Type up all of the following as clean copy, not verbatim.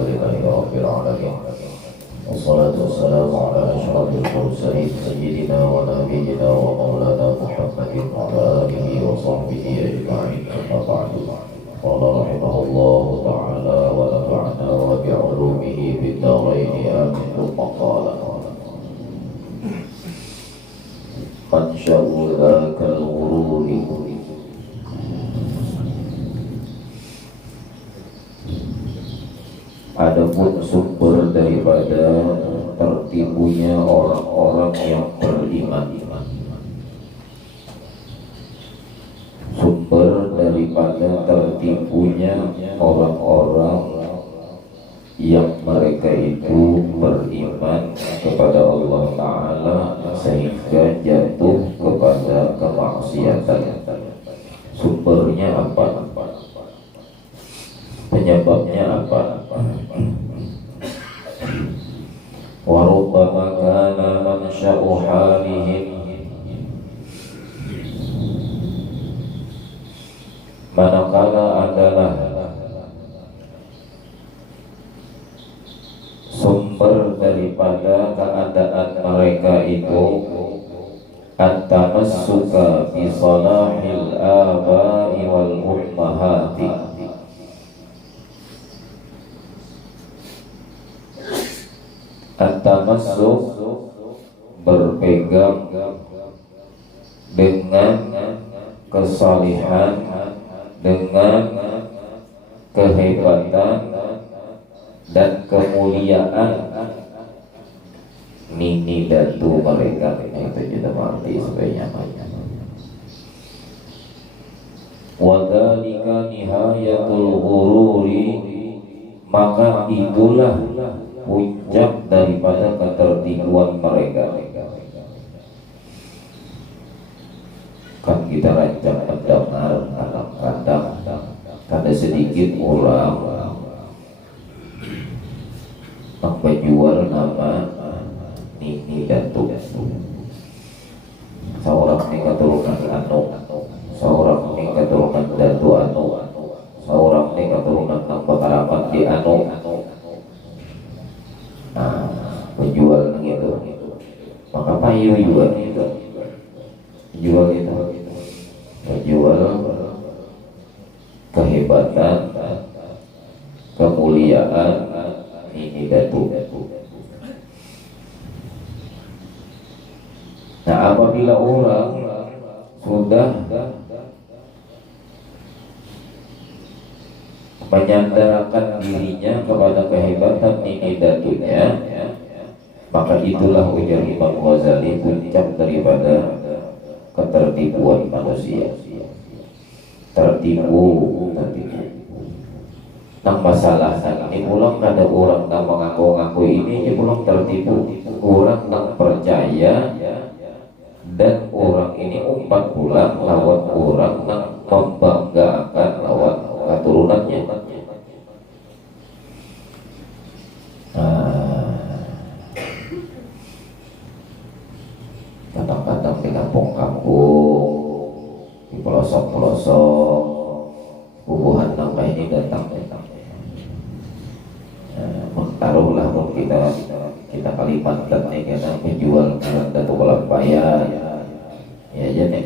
لله رب العالمين والصلاة والسلام على أشرف المرسلين سيدنا ونبينا ومولانا محمد وعلى آله وصحبه أجمعين أما بعد قال رحمه الله تعالى ونفعنا وبعلومه في الدارين آمين ثم قال منشأ ذاك الغرور adapun sumber daripada tertipunya orang-orang yang beriman, sumber daripada tertipunya orang-orang yang mereka itu beriman kepada Allah Ta'ala sehingga jatuh kepada kemaksiatan. Sumbernya apa? Penyebabnya apa? Wa rubbama kana mansha'u halihim, manakala adalah sumber daripada keadaan mereka itu at-tamassuka bi salahil aba'i wal ummahati, at-tamassuk berpegang dengan kesalihan, dengan kehebatan dan kemuliaan nini datu mereka. Itu juga arti sebenarnya. Wa dzalika nihayatul ghururi, maka itulah puncak daripada ketertipuan mereka. Kan kita rancang mendengar kadang-kadang ada sedikit orang menjual nama nini datu, seorang ini keturunan anu, seorang ini keturunan datu anu, seorang ini keturunan nang Bakarapan di anu. Nah, penjual gitu, maka payu juga gitu, jual itu, menjual kehebatan, kemuliaan ini datu. Nah, apabila orang sudah menyandarkan dirinya kepada kehebatan ini datunya, maka itulah ujar Imam Ghazali puncak daripada ketertipuan manusia. Tertipu. Nah, masalah ini pulang ada orang yang mengaku-ngaku ini pulang tertipu, orang yang percaya, dan orang ini umpat pulang lawan orang yang membanggakan lawan keturunannya. Kadang-kadang di kampung-kampung, di pelosok-pelosok, hubungan nangka ini datang. Taruhlah kita Kalimantan nih, karena menjual Datu Kalampaya, ya jadi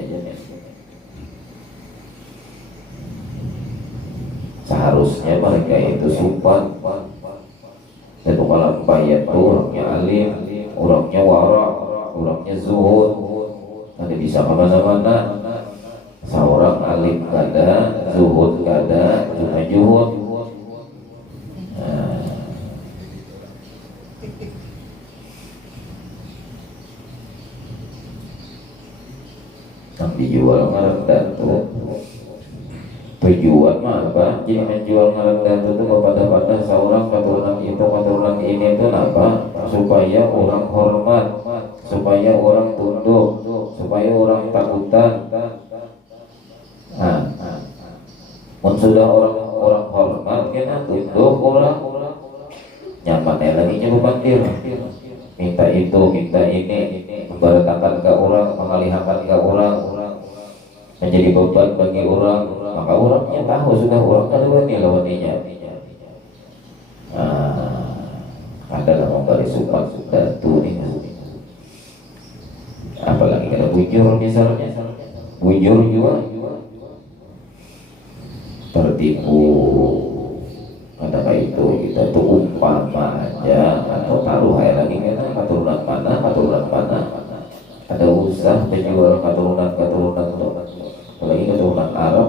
seharusnya mereka itu sumpah Datu Kalampaya itu orangnya alim, orangnya wara, orangnya zuhud, nanti bisa kemana-mana. Seorang alim kada, zuhud kada, cuma juhud. Yang dijual ngarep datu, tujuan mah apa? Jadi menjual ngarep datu itu kepada seorang keturunan itu, keturunan ini itu apa? Supaya orang hormat, supaya orang tunduk, supaya orang takutan. Sudah orang hormat kena tunduk, orang nyaman lagi nyoba bandir, minta itu minta ini, memberitakan ke orang, mengalihkan ke orang, menjadi beban bagi orang, maka orangnya tahu sudah orang ada lawannya. adalah memberi sumpah datu ini. Apalagi kalau bujur misalnya, bujur juga tertipu. Maka itu kita tuh umpama aja atau taruh air lagi kan keturunan mana ada usaha penjual keturunan apalagi keturunan Arab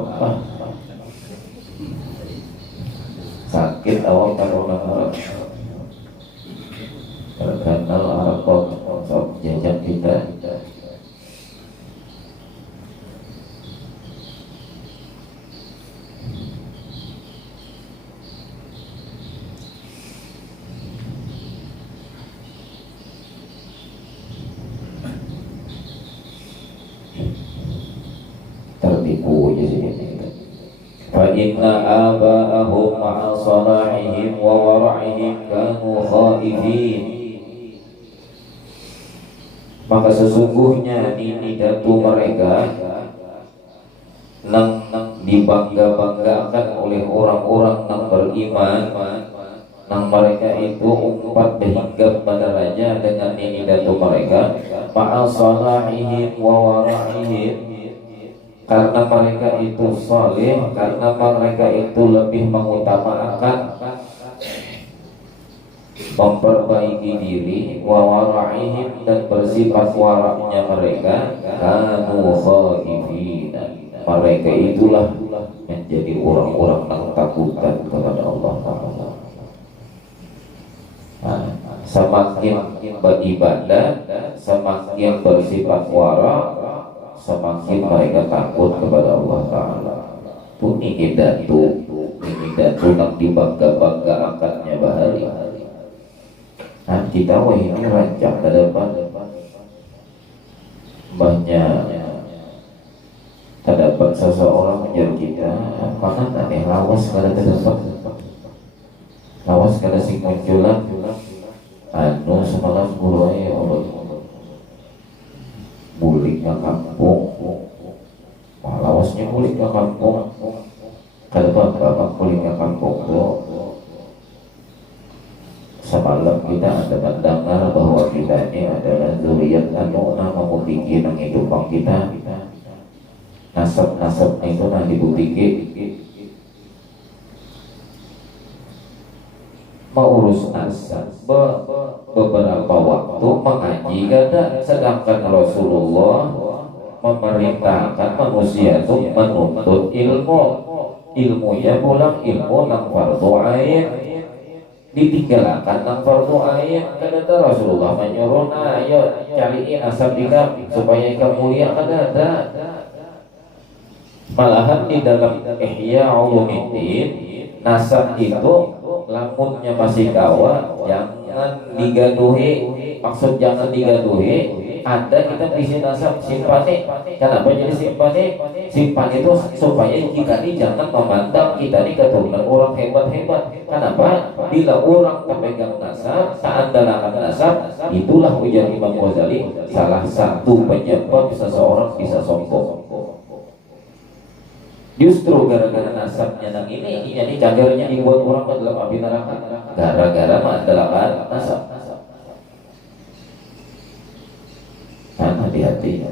sakit awal keturunan Arab terkenal Arab kok jajak kita. Tertipu aja sini. Fa inna aba'ahum ma'a salahihim wa wara'ihim kanu khaifin. Maka sesungguhnya ini datu mereka nang dibangga-banggakan oleh orang-orang yang beriman, nang mereka itu umpat berhinggap pada raja dengan ini datu mereka ma'a salahihim wa wara'ihim, karena mereka itu saleh, karena mereka itu lebih mengutamakan memperbaiki diri, wa wara'ihim, dan bersifat waraknya mereka, kanu khaifin, mereka itulah menjadi orang-orang yang takutan kepada Allah Ta'ala. Semakin beribadah, semakin bersifat warak, semakin mereka takut kepada Allah Ta'ala. Ini datu yang dibangga-banggakannya bahari. Kita ini rancang ke depan banyak terdapat seseorang menjadi kita karena aneh lawas kada terdapat lawas kada sing munculan semalam mulai Allah bulik ke kampung, lawasnya bulik ke kampung, kada bapak bulik ke kampung tuh. Semalam kita ada mendengar bahwa kita ini adalah zuriat nama membukti nang hidupang kita, nasab itu nang dibukti mengurus nasab beberapa waktu mengaji kada, sedangkan Rasulullah memerintahkan manusia itu menuntut ilmunya pulang ilmu nang fardu ain, ditinggalkan nang fardu ain. Kada Rasulullah menyuruh ayo cariin nasab ika supaya ika mulia, kada ada. Malahan di dalam Ihya Ulumuddin nasab itu lamunnya masih kawa jangan digaduhi, maksud jangan digaduhi. Ada kita bisi nasab simpani. Kenapa jadi simpani? Simpani itu supaya kita ini jangan memandang kita ini keturunan orang hebat-hebat. Kenapa? Bila orang terpegang nasab, tak andalkan nasab, itulah ujar Imam Ghazali salah satu penyebab seseorang bisa sombong. Justru gara-gara nasabnya nang ini cagarnya dibuat orang ke dalam api neraka. Gara-gara mandalakan nasab. Hati-hati.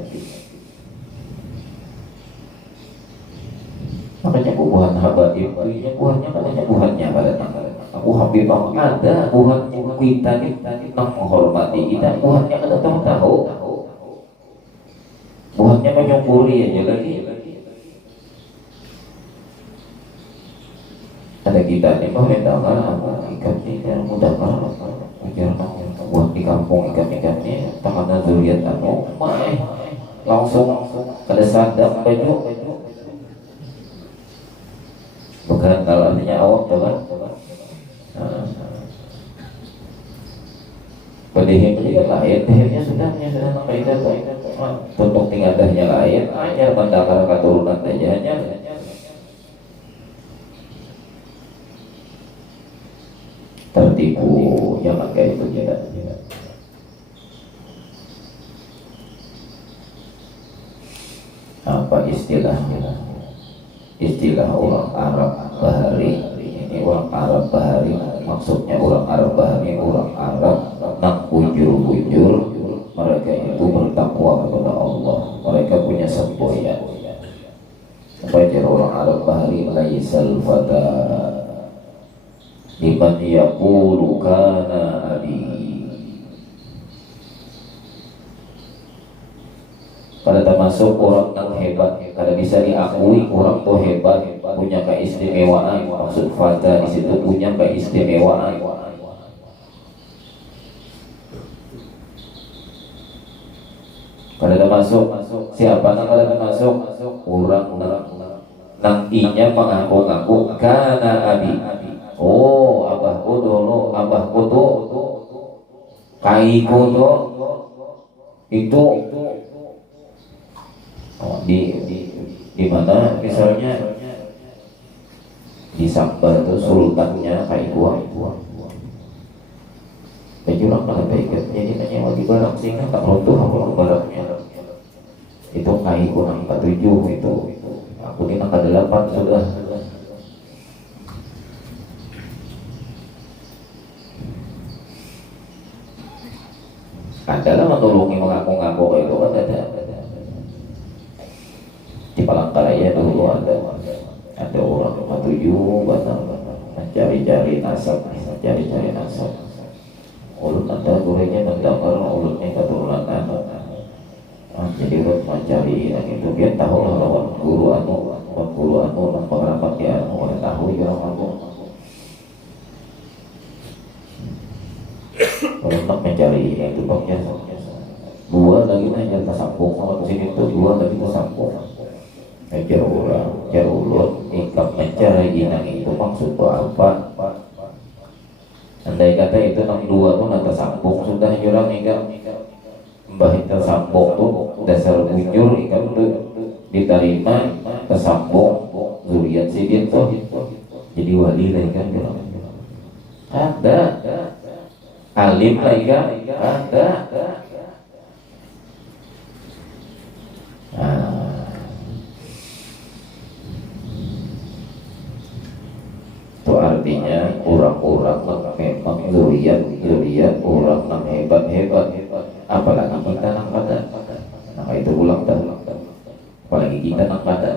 Makanya bubuhan habaib itu buahnya katanya buahnya pada tanggal. Aku habib ada buah kita ini nang menghormati kita, buahnya kada tahu. Buahnya menyumpuri aja lagi. Ada kita ini mendengar ikan ini yang mudah ujar buat di kampung ikan-ikannya tangan zuriat langsung kada sadap baju bukan kalau artinya awak kan pedihimnya lain, dihimnya sudah sampai itu tutup tingadahnya lain, hanya mendengar keturunan saja hanya tertipu. Jangan kayak itu tidak. Apa istilahnya? Istilah orang Arab bahari. Ini orang Arab bahari maksudnya orang Arab bahani orang Arab nang bujur-bujur mereka itu bertakwa kepada Allah, mereka punya semboyan. Apa aja orang Arab bahari laisal fata liman yaqulu kana abi. Pada termasuk orang yang hebat, kada bisa diakui orang tuh hebat, punya keistimewaan. Maksud fata di situ punya keistimewaan. Kada termasuk siapa nang kada termasuk orang nang inya mengaku-ngaku kana abi. Oh, abahku dulu, abahku tuh kaiku tuh itu di mana misalnya di Samba itu sultannya kaiku bajurang malah baik jadi nanya lagi barang sehingga tak runtuh aku barangnya itu kaiku nang 47 itu aku di angka 8 sudah. Adalah menolongi mengaku-ngaku itu kan ada di Palangkaraya dulu ada orang 57 mencari-cari nasab, mencari-cari nasab. Ulut ada gorengnya mendengar ulutnya keturunan anak. Jadi ulut mencari itu dia tahu lah lawan guru nang pengrapat dia orang tahu ya aku. Orang mencari yang itu bangnya dua lagi nanya tersambung kalau sini tuh dua lagi tersambung ngejar orang ngejar ulut ikap mencari inang itu maksud tuh apa. Andai kata itu nang dua tuh nanti tersambung sudah jurang ikap mbah tersambung tuh dasar bujur ikap tuh diterima tersambung zuriat sidin tuh jadi wali lagi kan ada alim lagi kan ada. Itu artinya orang-orang memang zuriat orang yang hebat, apalagi kita nang pada. Nah itu ulang dah. Apalagi kita nang pada.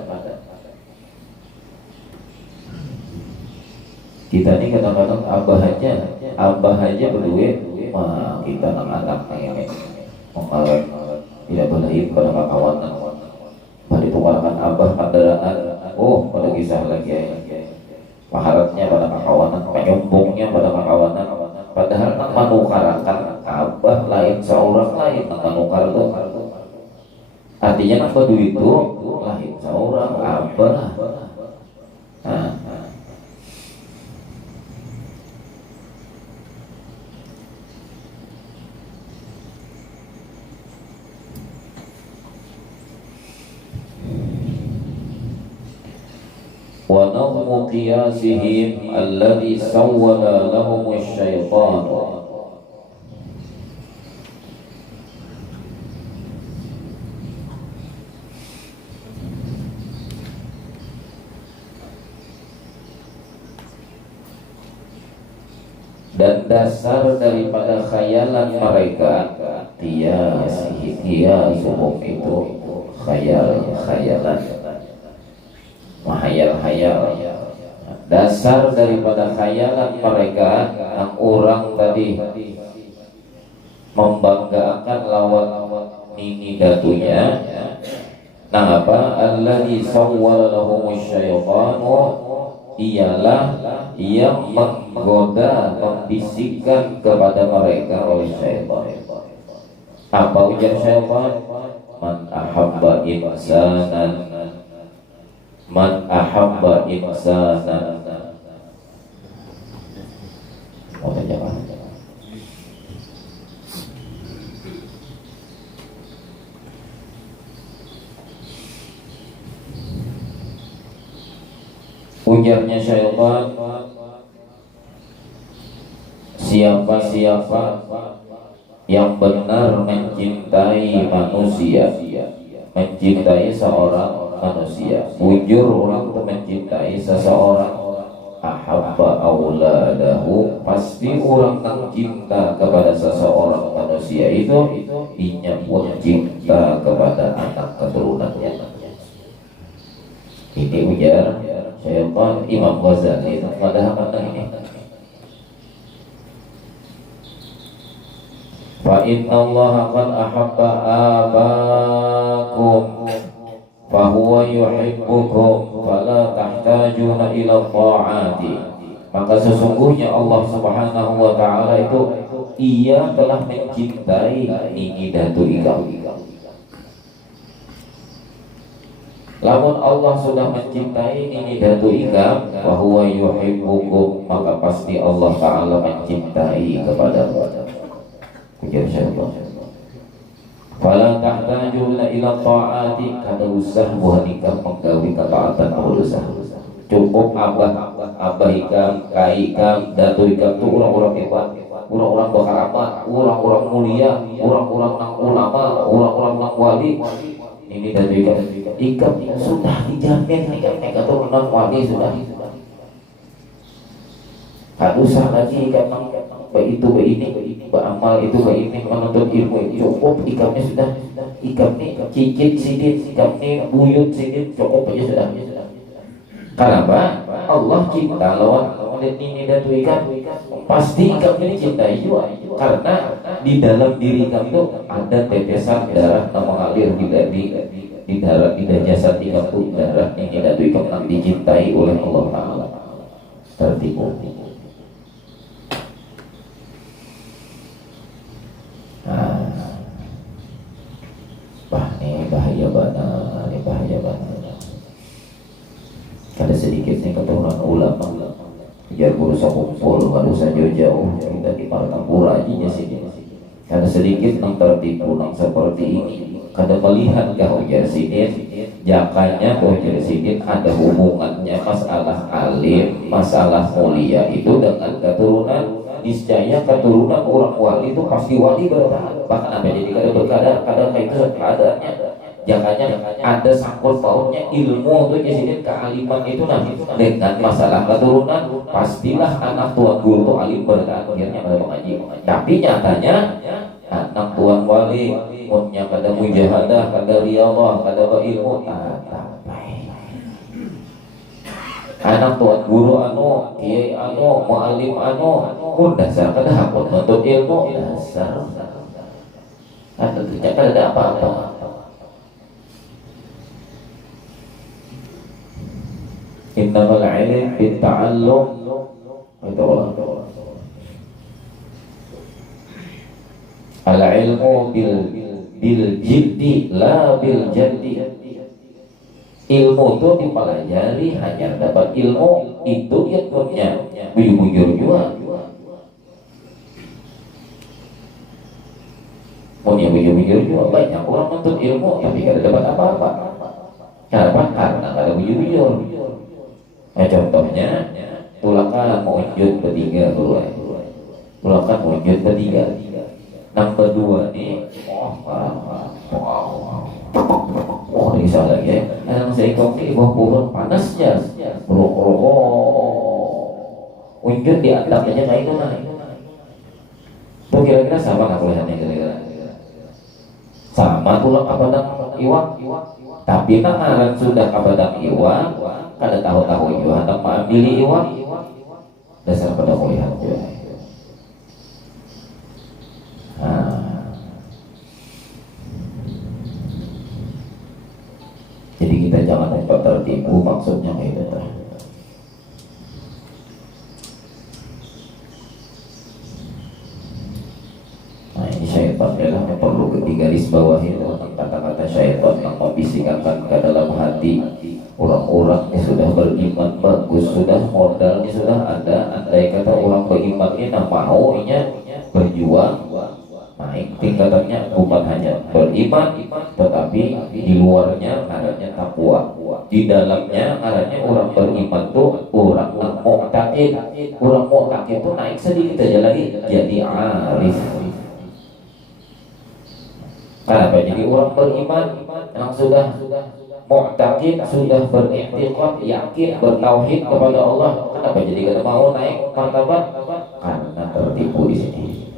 Kita ini kadang-kadang abah aja berduit, mah kita nang anak yang mengalami tidak berlain pada kawan-kawan. Pada tukarkan abah kendaraan, pada kisah lagi paharatnya pada kawanan, penyumbungnya pada kawanan. Padahal nang manukarakan abah lain seorang lain nang manukar itu. Artinya nang duit itu lain seorang abah. ونظم قياسهم الذي سول لهم الشيطان dan dasar daripada khayalan mereka kias umum itu khayalan menghayal-hayal. Dasar daripada khayalan mereka yang orang tadi membanggakan lawan nini datunya. Nah apa? Alladzi sawwala lahumus syaitanu ialah yang menggoda, membisikkan kepada mereka oleh syaitan. Apa ujar syaitan? Man ahabba insanan man ahabba insanan. Oh jangan. Ujarnya syaitan, siapa-siapa yang benar mencintai manusia, mencintai seorang manusia, bujur orang itu mencintai seseorang, ahabba auladahu, pasti orang yang cinta kepada seseorang manusia itu inya pun cinta kepada anak keturunannya. Ini ujar syaitan Imam Ghazali pada kata ini. Fa inna Allah qad ahabba abakum fa huwa yuhibbukum fala tahtajuna ila ta'ati. Maka sesungguhnya Allah Subhanahu wa taala itu ia telah mencintai ini datu ikam. Lamun Allah sudah mencintai ini datu ikam, fa huwa yuhibbukum, maka pasti Allah taala mencintai kepadamu. Ujar syaitan. Fala tahtaju ila ta'ati, kada usah buah nikah menggawi ketaatan berusaha. Cukup abah ikam, kai ikam, datu ikam itu orang-orang hebat, orang-orang berkaramat, orang-orang mulia, orang-orang nang ulama, orang-orang nang wali. Ini datu ikam sudah dijamin ikam keturunan wali sudah. Kada usah lagi ikam itu ini beramal itu ini menuntut ilmu, cukup ikamnya sudah, ikam nih cicit sidit, ikam nih buyut sidit, cukup aja sudah. Kenapa? Allah cinta lawan ini datu ikam, pasti ikam ini cintai juga, karena di dalam diri ikam itu ada tetesan darah yang mengalir di darah, di jasad ikam itu darah ini datu ikam yang dicintai oleh Allah Taala. Tertipu. Ini bahaya banget. Kada sedikit nih keturunan ulama, biar berusaha kumpul, kada usah jauh-jauh, kita di Martapura aja sih. Kada sedikit nang tertipu nang seperti ini, kada melihat kau Jasidin, jakanya kau Jasidin ada hubungannya masalah alim, masalah mulia itu dengan keturunan. Niscaya keturunan orang wali itu pasti wali bertahan. Bahkan apa jadi kada berkadar kayak itu keadaannya. Jangannya ada sangkut pautnya ilmu tuh jadi kealiman itu nanti dengan masalah keturunan, pastilah anak tuan guru tuh alim bertahan akhirnya pada mengaji. Tapi nyatanya anak tuan wali punya kada mujahadah, kada riyadhah, kada ilmu anak tuan guru kiai muallim pun dasar kada hakun untuk ilmu dasar ada tidak ada apa-apa. Innamal ilm bitta'allum, itu al ilmu bil jiddi la bil jaddi. Ilmu itu dipelajari hanya dapat ilmu itu ya punya bujur juga. Punya bujur juga banyak orang menuntut ilmu tapi tidak dapat apa-apa. Kenapa? Karena ada bujur. Contohnya tulakan mewujud bertiga dulu. Tulakan mewujud bertiga. Nomor dua nih, risau lagi ya. Yang saya kopi bawah pohon panasnya, wujud di atapnya kayak itu nah. Itu kira-kira sama nggak kelihatannya kira-kira? Sama tulang kapadang iwak. Tapi nangaran sudah kapadang iwak, kada tahu-tahu juga hendak mengambil iwak. Dasar pada melihat juga. Jadi kita jangan lupa tertipu, maksudnya itu. Nah ini syaitan adalah yang perlu digaris bawahi tentang kata-kata syaitan yang membisikkan ke dalam hati orang-orang yang sudah beriman bagus, sudah modalnya sudah ada. Andai kata orang beriman ini maunya berjuang naik tingkatannya, bukan hanya beriman tetapi di luarnya adanya takwa, di dalamnya adanya orang beriman tuh orang mu'taqid. Orang mu'taqid itu naik sedikit aja lagi jadi arif. Kenapa? Jadi orang beriman yang sudah mu'taqid, sudah beriktikad, yakin, bertauhid kepada Allah. Kenapa jadi kada mau naik martabat? Karena tertipu di sini.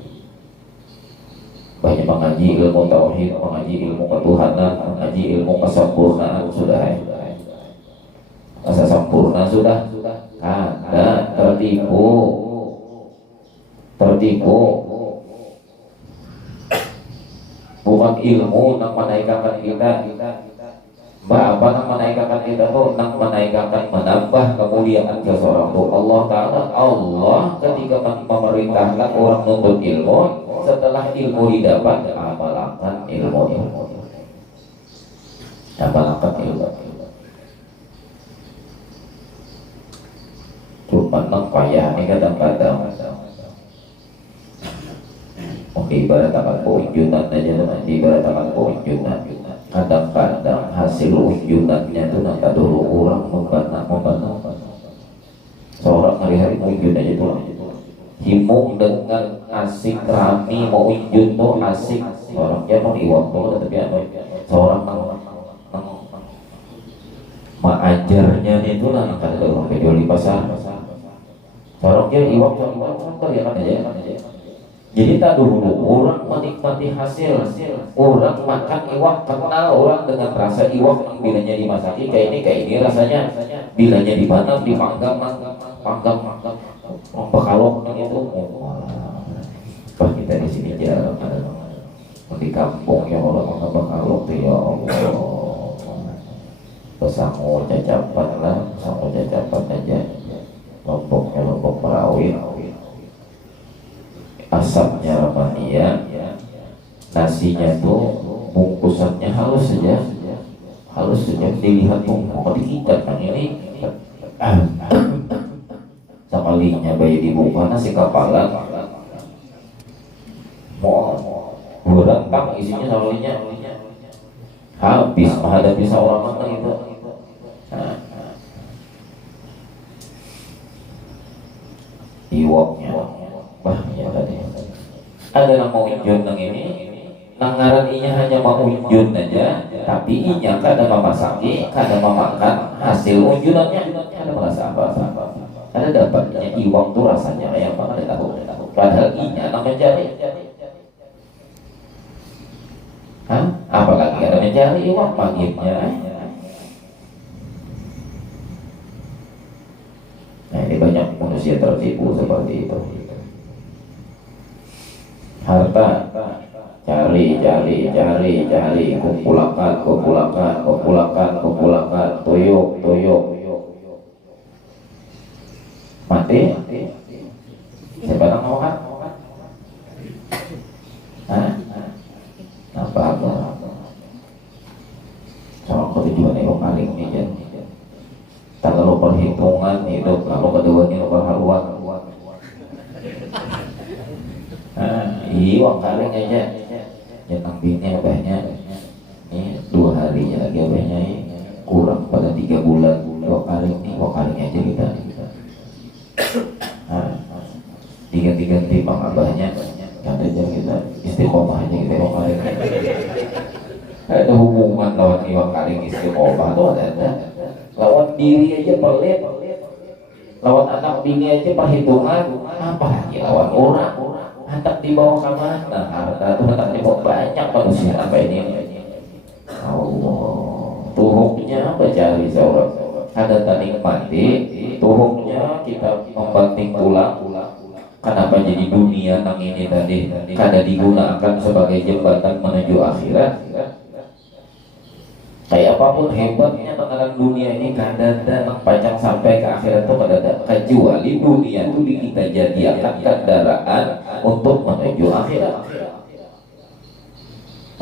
Banyak mengaji ilmu tauhid, mengaji ilmu ketuhanan, mengaji ilmu kesempurnaan sudah. Rasa sempurna sudah. Kada, tertipu. Bukan ilmu yang menaikkan kita. Apa yang menaikkan kita tuh? Yang menaikkan, menambah kemuliaan ke seorang tuh Allah Ta'ala. Allah ketika memerintahkan orang menuntut ilmu, setelah ilmu didapat, amalkan ilmu. Cuma nang payah ini kadang-kadang ibaratkan unjunan aja, ibaratkan unjunan. Kadang-kadang hasil unjunannya itu nanti dulu orang membana. Seorang hari-hari unjun aja tuh himung dengan asik rami mau unjun tuh asik. Orangnya mau iwak tuh tapi apa? Seorang mengajarnya itu lah kada orang jual di pasar. Seorangnya iwak ya kan aja. Jadi tak dulu orang menikmati hasil, orang makan iwak, kenal orang dengan rasa iwak yang bilanya dimasaki kayak ini rasanya, bilanya dipanggang, bekalok itu. Pas kita di sini jarang di kampung yang orang makan bekalok tuh ya Allah, pesango cacapan aja, lomboknya lombok merawit. Asapnya ramania, nasinya tuh bungkusannya halus saja, dilihat tuh mau diikat kan ini, sekalinya bayi dibuka nasi kapalan, mau berantang isinya sekalinya habis menghadapi seorang anak itu. Iwaknya bahaya tadi. Ada yang mau unjun nang ini, nangaran inya hanya mau unjun aja, tapi inya kada memasaki, kada memakan hasil unjunannya, kada merasa apa-apa. Ada dapatnya iwak tuh rasanya kayak apa kada tahu. Padahal inya nang mencari. Apalagi ada mencari iwak magibnya. Nah ini banyak manusia tertipu seperti itu. Harta cari, kumpulakan, toyok, mati. Siapa yang mau kan? Apa? Soal ketujuan itu paling ini. Tak kalau perhitungan hidup, kalau keduanya berhaluan. Iwak kaling aja yang bini banyak ini 2 harinya lagi banyak kurang pada 3 bulan iwak kaling aja kita ganti bang abahnya kata aja kita istiqomah aja kita iwak kaling ada hubungan lawan iwak kaling istiqomah tuh ada lawan diri aja pelit, lawan anak bini aja perhitungan, apalagi lawan orang hendak dibawa ke mana? Harta itu hendak dibawa banyak manusia apa ini? Allah, tuhuknya apa cari seorang? Ada taning mati, tuhuknya kita membanting tulang. Kenapa jadi dunia nang ini tadi? Kada digunakan sebagai jembatan menuju akhirat. Kayak apapun hebatnya tentang dunia ini kada ada panjang sampai ke akhirat itu kada ada, kecuali dunia itu kita jadikan kendaraan untuk menuju akhirat.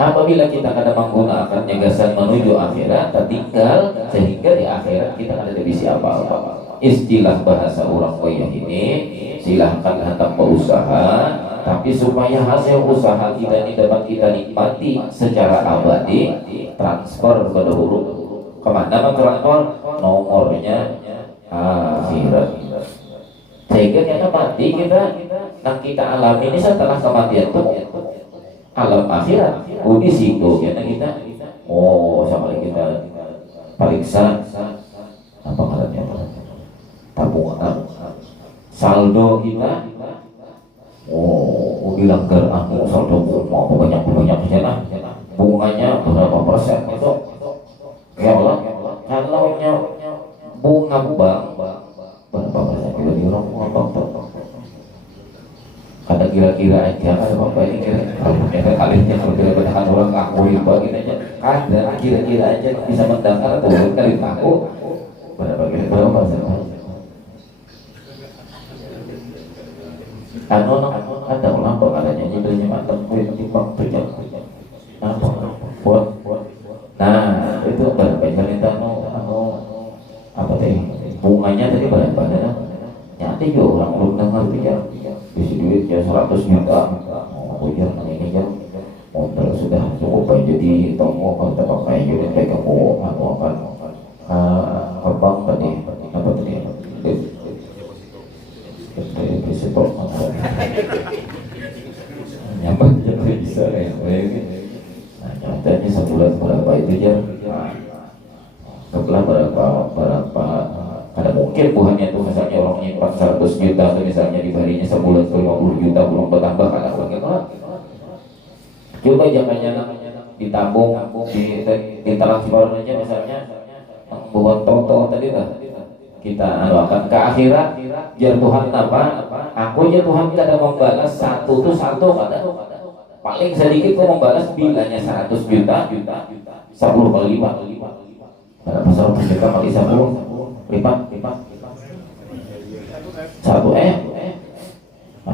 Apabila kita kada menggunakan gagasan menuju akhirat, tertinggal sehingga di akhirat kita kada bisa apa-apa. Istilah bahasa orang kaya ini, silahkan hendak berusaha, tapi supaya hasil usaha kita ini dapat kita nikmati secara abadi, transfer ke dahulu. Kemana transfer? Nomornya akhirat. Sehingga kita mati kita alami ini setelah kematian itu alam akhirat. Di situ kita sama kita periksa apa ngarannya tabungan saldo kita. Oh, bilang ke aku saldo mau banyak saja, bunganya berapa persen itu? Ya Allah, kalau bunga bank berapa persen kita di orang bank ada kira-kira aja ada apa ini kira-kira kalinya kalau kira-kira kan orang aku riba gitu aja ada kira-kira aja bisa mendaftar turun kali aku berapa persen ada orang kok adanya judulnya mantap timbang kerja apa buat nah itu berapa cerita apa teh bunganya tadi berapa ada nyata juga orang belum dengar pikir isi duit ya 100 juta mau ujar ini ya modal sudah cukup aja jadi tomo kalau tak pakai unit kayak kamu akan ke bank tadi apa tadi deposito nyaman jadi bisa ya nah nyatanya sebulan berapa itu ya setelah berapa ada mungkin buahnya tuh misalnya orang nyimpan 100 juta atau misalnya dibalinya sebulan 50 juta belum bertambah ada bagaimana coba jangan ditabung di transfer aja misalnya buat toto tadi lah kita akan ke akhirat jar Tuhan apa aku aja Tuhan tidak ada membalas satu tuh satu ada paling sedikit kok membalas bilanya 100 juta 10 kali lipat pada pasal kita kali 10 lipat 1 M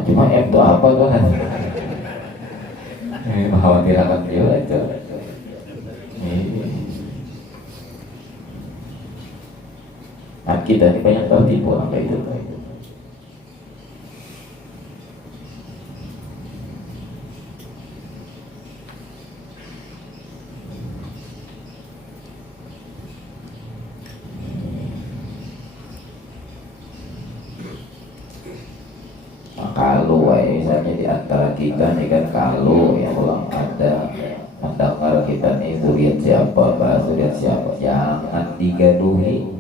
cuma M itu apa tuh mengkhawatirkan dia aja nah kita ini banyak tertipu apa itu kalau misalnya di antara kita nih kan kalau yang ulang ada mendengar kita nih zuriat siapa bahas zuriat siapa jangan digaduhi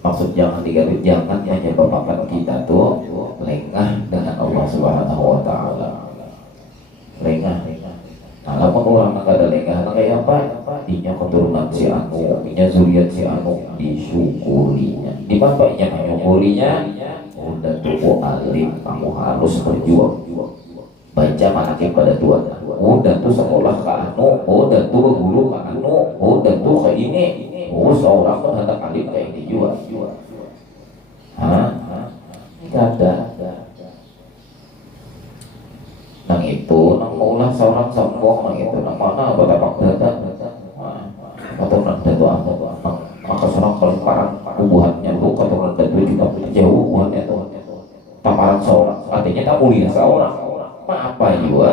maksud jangan digaduhi jangan menyebabkan kita tuh lengah dengan Allah Subhanahu wa taala lengah nah lamun orang ada lengah kayak apa dinya keturunan si anu dinya zuriat si anu disyukurinya di bapaknya menyukurinya udah tuh alim kamu harus berjuang baca manakib pada Tuhan udah tuh sekolah ke anu udah tuh guru ke anu udah tuh ke ini seorang tuh hendak alim kayak ini juga nggak ada nang itu nang maulah seorang sombong nang itu nang mana betapa data atau nang datu anu maka seorang paling parah hubungannya lu atau nang datu juga jauh hubungannya tuh taparan seorang artinya tak mulia seorang apa juga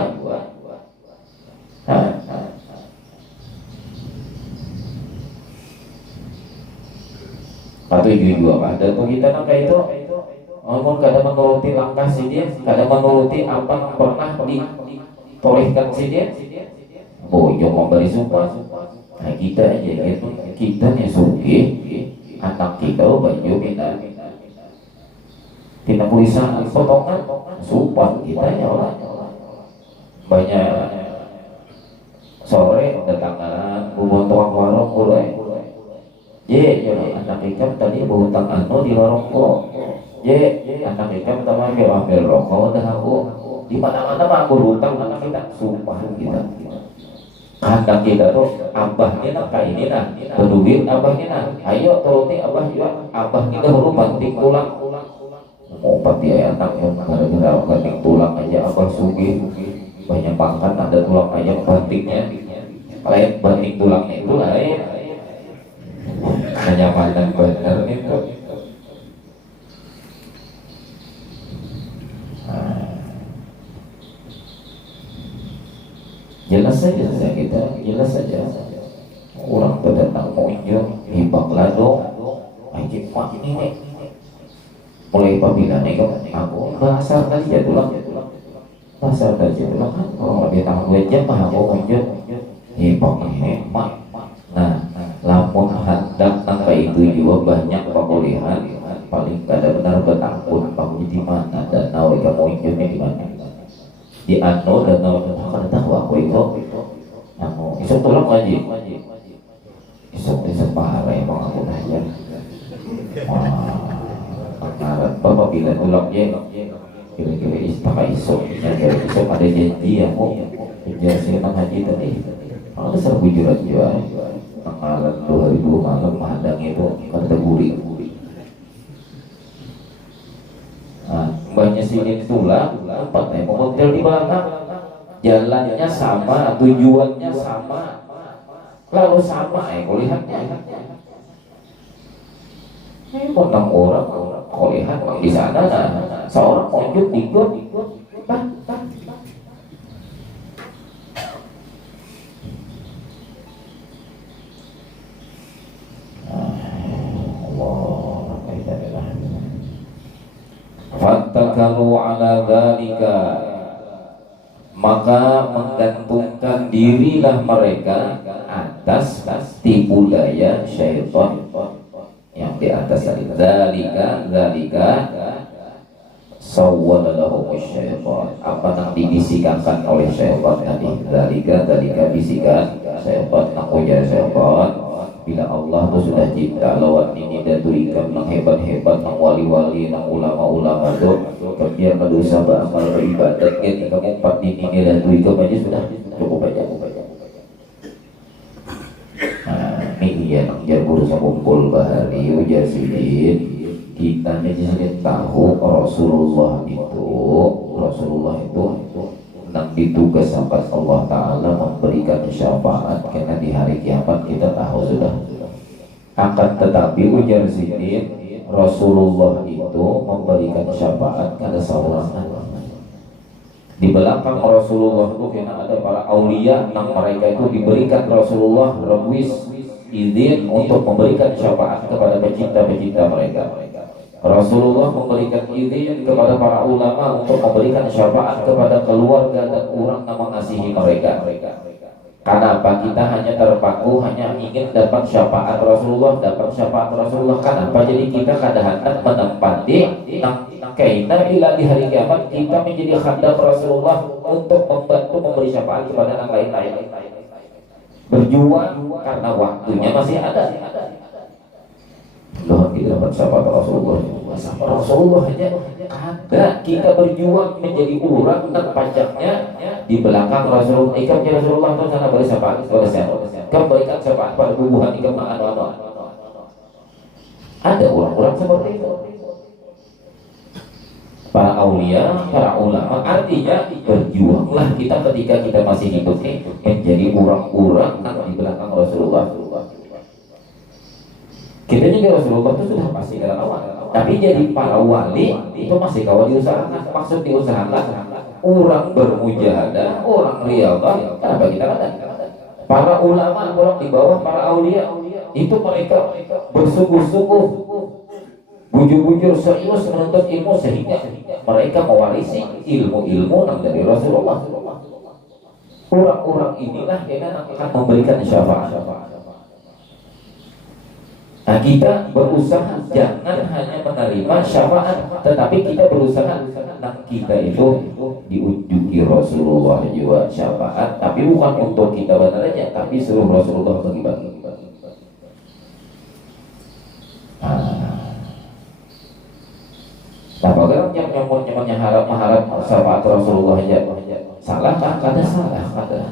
atau juga dan kita nangka itu namun kadang menuruti langkah si dia kadang menuruti apa yang pernah ditorehkan si dia bojong memberi sumpah nah kita aja gitu kita nih suki anak kita baju kita tidak tulisan potongan sumpah kita ya Allah banyak sore datang bubuh tuang warung mulai anak ikan tadi buhutang anu di warung kok anak ikan pertama ambil rokok udah aku di mana-mana mah aku hutang anak kita sumpah kita kandang kita tuh abahnya nak kayak ini nah berduit abahnya nah ayo turuti abah juga abah kita huruf banting tulang mau pati anak yang gara-gara banting tulang aja abah sugih banyak pangkat ada tulang aja bantingnya lain banting tulangnya itu lain hanya pandang benar itu jelas saja kita jelas saja orang terdatang muncul hibak lado ajib mak ini mulai apabila nih aku bahasa tadi jatulah bahasa tadi jatulah kan orang lebih tahu 2 jam mah aku muncul hibak hemat Nah, lamun hendak nangka itu juga banyak pemulihan paling benar bertangkut kamu di mana danau kamu injilnya di mana di anu danau kan tahu aku itu anu isuk tulang ngaji isuk parah emang aku nanya ngaran bapak bila tulangnya kira-kira pakai isuk dari isuk ada janji aku penjelasan tentang haji tadi ada serbu jurat jual malam 2000 malam hadang itu kata gurih. Nah, banyak sini tulang empat mobil di belakang jalannya sama tujuannya sama lalu sama lihatnya tentang orang kau lihat di sana seorang konjut ikut fattakalu ala dzalika maka menggantungkan dirilah mereka atas tipu daya syaitan yang di atas dzalika sawwala lahum syaitan apa yang dibisikankan oleh syaitan tadi dzalika bisikan syaitan nak ujar syaitan bila Allah itu sudah cinta lawan ini dan berikan yang hebat-hebat yang wali-wali yang ulama-ulama itu kemudian berdosa beramal beribadat ketika empat ini dan berikan aja sudah cukup aja ini ya yang berusaha kumpul bahari ujar sidin kita jadi tahu Rasulullah itu nang ditugas sampai Allah Ta'ala memberikan syafaat karena di hari kiamat kita tahu sudah akan tetapi ujar sidin Rasulullah itu memberikan syafaat kepada seorang di belakang Rasulullah itu karena ada para aulia yang mereka itu diberikan Rasulullah rebus izin untuk memberikan syafaat kepada pecinta-pecinta mereka. Rasulullah memberikan izin kepada para ulama untuk memberikan syafaat kepada keluarga dan orang yang mengasihi mereka. Kenapa kita hanya terpaku hanya ingin dapat syafaat Rasulullah, kenapa jadi kita kadang-kadang menempati kaitan bila di hari kiamat kita menjadi khandaq Rasulullah untuk membantu memberi syafaat kepada yang lain-lain. Berjuang karena waktunya masih ada. Loh tidak dapat syafaat Rasulullah aja ada kita berjuang menjadi orang dan pajaknya di belakang Rasulullah ikamnya Rasulullah itu sana beri syafaat kembalikan syafaat pada bubuhan ikam ada orang-orang seperti itu para aulia, para ulama artinya berjuanglah kita ketika kita masih hidup menjadi orang-orang di belakang Rasulullah. Kita juga Rasulullah itu sudah pasti dari awal. Tapi jadi para wali itu masih kawal diusahakan. Maksud diusahakan orang bermujahadah, orang riyadhah. Kenapa kita kata? Para ulama, orang di bawah para aulia itu mereka bersungguh-sungguh, bujur-bujur serius menuntut ilmu sehingga mereka mewarisi ilmu-ilmu dari Rasulullah. Orang-orang inilah yang akan memberikan syafaat. Nah kita berusaha jangan hanya menerima syafaat, tetapi kita berusaha kita itu diunjuki Rasulullah juga syafaat, tapi bukan untuk kita benar aja, tapi seluruh Rasulullah bagi-bagi. Nah, bagaimana yang nyomotnya harap syafaat Rasulullah aja salah kan? Kada salah kada.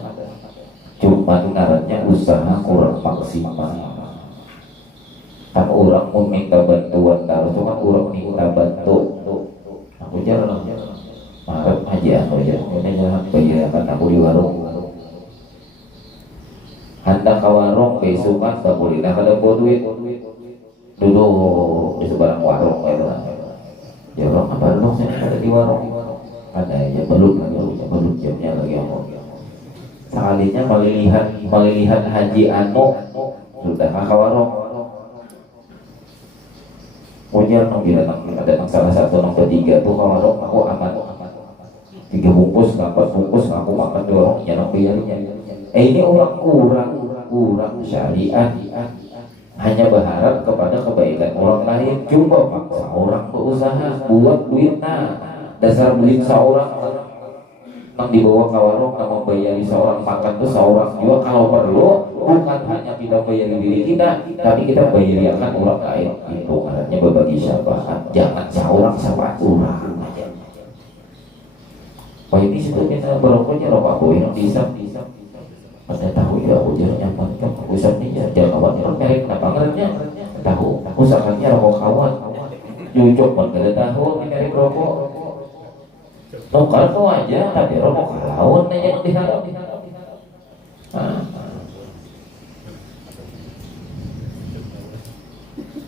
Cuma ngarannya usaha kurang maksimal. Kan orang mau minta bantuan taruh cuma orang minta bantu aku jarang marah aja aku jarang ini jangan bayarkan aku di warung hendak ke warung besukan tak boleh nak ada duit duduk di sebarang warung itu jarang apa dong saya ada di warung ada aja belum jamnya lagi aku sekalinya melihat haji anu sudah ke warung punya ada salah satu nomor 3 tuh kalau aku aman 3 bungkus 4 bungkus aku makan dorong ya biarnya ini orang kurang kurang syariat, hanya berharap kepada kebaikan orang lain. Coba paksa orang berusaha buat duit, dasar duit seorang nang dibawa ke warung, nang membayari seorang makan tuh seorang juga kalau perlu bukan hanya kita bayari diri kita, tapi kita bayari akan orang lain. Itu artinya berbagi syafaat, jangan seorang syafaat orang aja. Wah ini sebetulnya berokoknya rokok aku yang disap pada tahu ya ujar nyaman kan usap nih jangan kawannya orang merek kenapa ngernya tahu usahakannya rokok kawan jujur pun gak ada tahu merek rokok nukar tuh aja tapi rokok kawan aja yang diharap.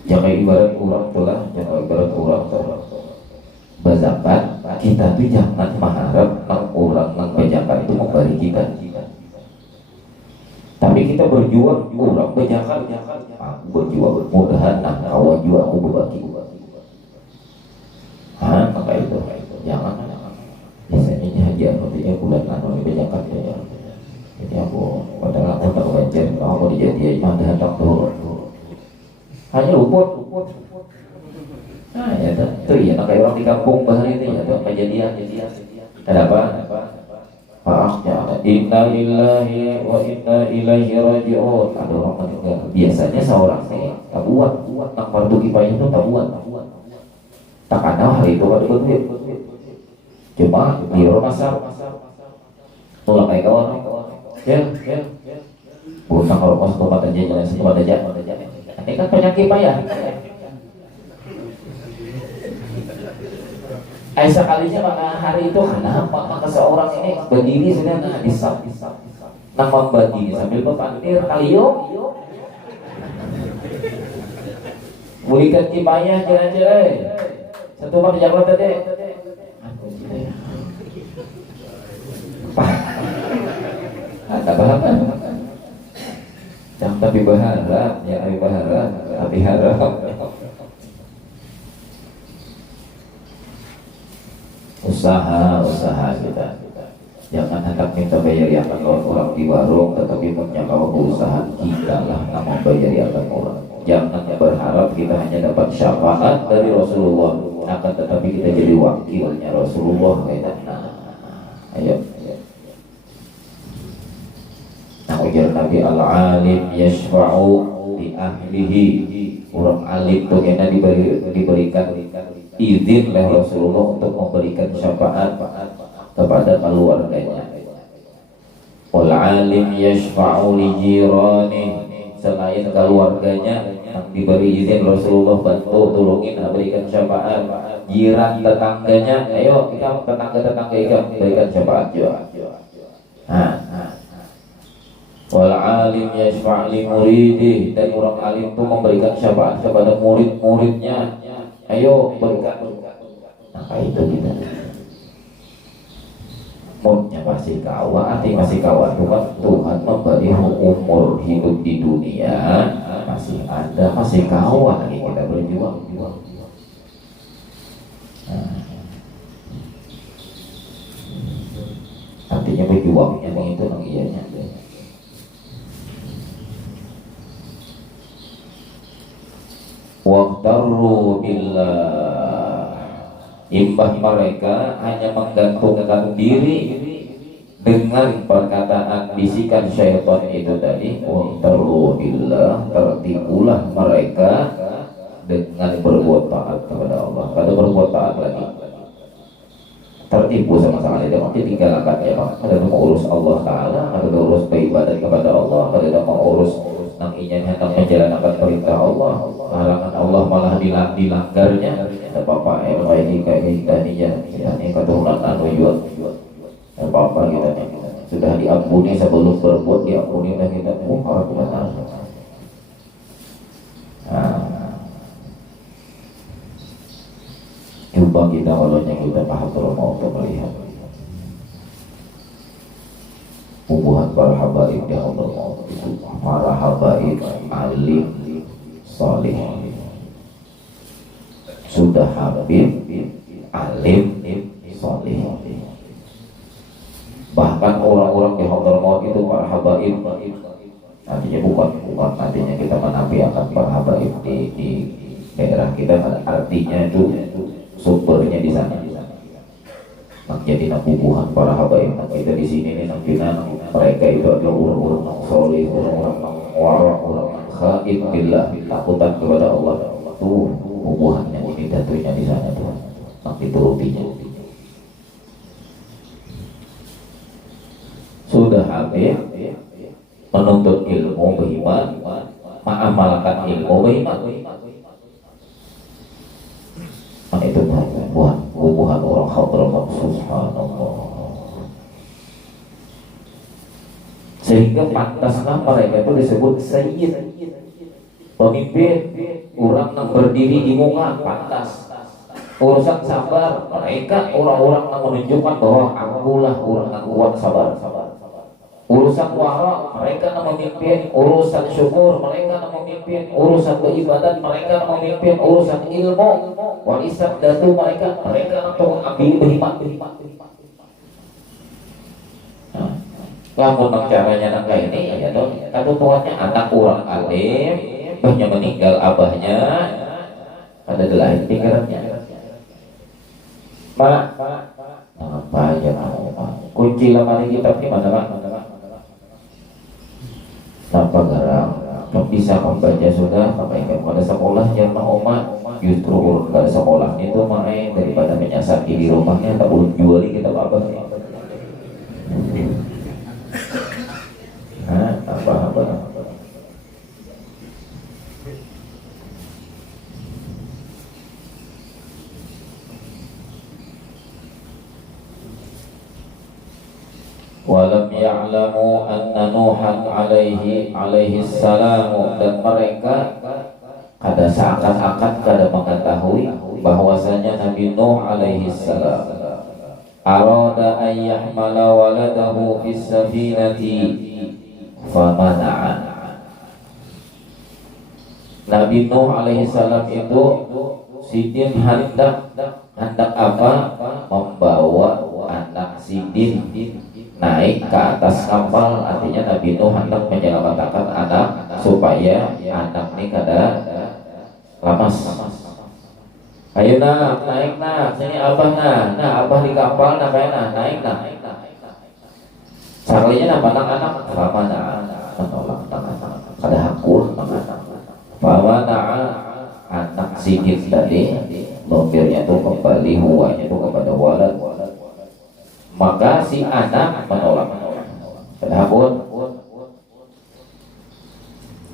Jangan ibarat orang tuh lah, jangan ibarat orang tuh berzakat, kita tuh jangan mengharap orang yang berzakat itu memberi kita. Tapi kita berjuang, orang berzakat, aku berjuang, mudahan kawan juga aku berbagi. Maka itu jangan. Biasanya haji artinya bulan lalu berzakat ya. Jadi aku padahal aku tak baca, aku dijadiin mudahan tak turun. Hanya luput. Ya itu ya, kayak orang di kampung bahari itu ya, ada kejadian. Ada apa? Inna lillahi wa inna ilaihi raji'un. Ada orang meninggal. Biasanya seorang nih tabuan, nak fardu kifayah itu tabuan. Tak ada hari itu ada duit. Cuma di rumah sah. Tolak kayak kawan. Ya. Bukan kalau pas tempat aja jalan semua aja. Ini kan penyakit kifayah. Sekalinya maka hari itu kenapa maka seorang ini berdiri sudah disap nama berdiri sambil berpandir kaliyo berikan kifayah jalan-jalan satu mana Jakarta deh ada bahan yang tapi berharap yang lebih berharap tapi harap usaha kita jangan hendak minta bayar akan orang di warung, tetapi punya kalau usaha kita lah yang membayari akan orang. Jangan berharap kita hanya dapat syafaat dari Rasulullah, akan tetapi kita jadi wakilnya Rasulullah. Ayo. Nah ujar Nabi al-alim yashfa'u li ahlihi. Orang alim tuh kena diberikan izin oleh Rasulullah untuk memberikan syafaat kepada keluarganya. Wal alim yashfa'u li jirani, selain keluarganya yang diberi izin Rasulullah bantu tolongin berikan syafaat. Jiran tetangganya, ayo kita tetangga kita berikan syafaat juga. Wal alim yashfa' li muridih, dan orang alim itu memberikan syafaat kepada murid-muridnya. Ayo berikan. Nah itu kita. Mudnya masih kawan, arti masih kawan Tuhan memberi umur hidup di dunia masih ada, masih kawan lagi kita berjuang. Artinya berjuangnya itu nang iyanya. Waqtarru billah, imbah mereka hanya menggantungkan diri dengan perkataan bisikan syaitan itu tadi. Waqtarru billah, tertipulah mereka dengan berbuat taat kepada Allah. Kada berbuat taat lagi, tertipu sama sekali. Dia mesti tinggalkan ya, kada mau urus Allah Taala, kada urus beribadah kepada Allah, kada mau urus nang ingin hendak menjalankan perintah Allah, larangan Allah malah dilanggarnya. Ada apa-apa ini kayak kita ini keturunan anu juga. Ada apa-apa kita sudah diampuni sebelum berbuat, diampuni dan kita harus benar. Coba kita walaunya kita paham mau melihat hubungan para habaib di Allah itu, para habaib alim salih, sudah habib alim salih. Bahkan orang-orang di Hadramaut itu para habaib Artinya bukan artinya kita menafikan para habaib di daerah kita, artinya itu sumbernya di sana. Jadi nabubuhan para habaib kita di sini nih nampina mereka itu adalah orang-orang yang soleh, orang-orang yang wara, orang yang khaif billah, takutan kepada Allah. Tuh hubungannya ini datunya di sana tuh, nanti turutinya. Sudah habis menuntut ilmu beriman, mengamalkan ilmu beriman. Itu buat hubungan orang hadrah subhanallah. Sehingga pantaslah mereka itu disebut sayyid, pemimpin, orang yang berdiri di muka pantas. Urusan sabar, mereka orang-orang yang menunjukkan bahwa akulah orang yang kuat sabar. Urusan wara, mereka yang memimpin. Urusan syukur, mereka yang memimpin. Urusan beribadat, mereka yang memimpin. Urusan ilmu, warisan datu, mereka yang ambil beriman. Lamun caranya nang ini ya dong. Tapi tuannya anak orang alim, banyak meninggal abahnya, ada delain pikirannya. Pak, apa aja mau kunci lemari kitab ini mana pak? Tanpa garang, bisa membaca sudah, sampai pada sekolah jangan oma. Justru pada sekolah itu main daripada menyasaki di rumahnya, tak boleh juali kita apa? Apa? Walam ya'lamu anna Nuhan alaihi salam, dan mereka kada seakan-akan kada mengetahui bahwasanya Nabi Nuh alaihi salam arada an yahmala waladahu fis safinati famana'a. Nabi Nuh alaihi salam itu sidin hendak apa? Membawa anak sidin naik ke atas kapal. Artinya Nabi Nuh hendak menyelamatkan anak supaya anak ini kada lamas. Ayo nak, naik nak, sini abah nah abah di kapal nak naik nak. Caranya apa anak-anak? Famana menolak anak, kada hakul anak. Famana anak sidin tadi lombirnya itu kembali huwanya itu kepada walad. Maka si anak menolak. Kenapa?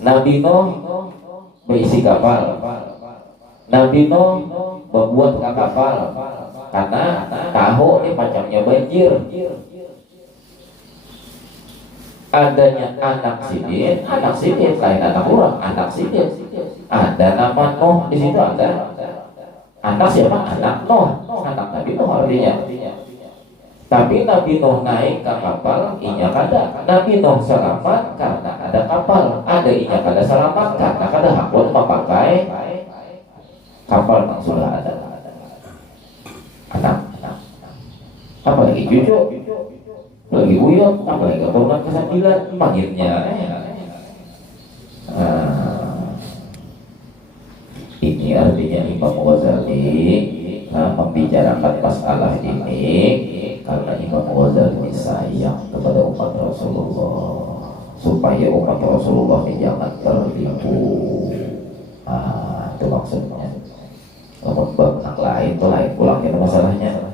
Nabi Nuh berisi kapal. Nabi Nuh membuat kapal karena tahu ini macamnya banjir. Adanya anak sidin lain anak orang, anak sidin. Ada nama Nuh di situ ada. Anak siapa? Anak Nuh, anak Nabi Nuh artinya. Tapi Nabi Nuh naik ke kapal, inya kada. Nabi Nuh selamat karena ada kapal. Ada inya kada selamat karena kada hakun memakai kapal yang sudah ada. Anak. Apa lagi cucu? Lagi buyut, apa lagi keturunan ke-9 panggilnya. Ini artinya Imam Ghazali membicarakan masalah ini karena Imam Ghazali sayang kepada umat Rasulullah, supaya umat Rasulullah ini jangan tertipu. Itu maksudnya. Kalau bab yang lain itu lain pulang itu masalahnya.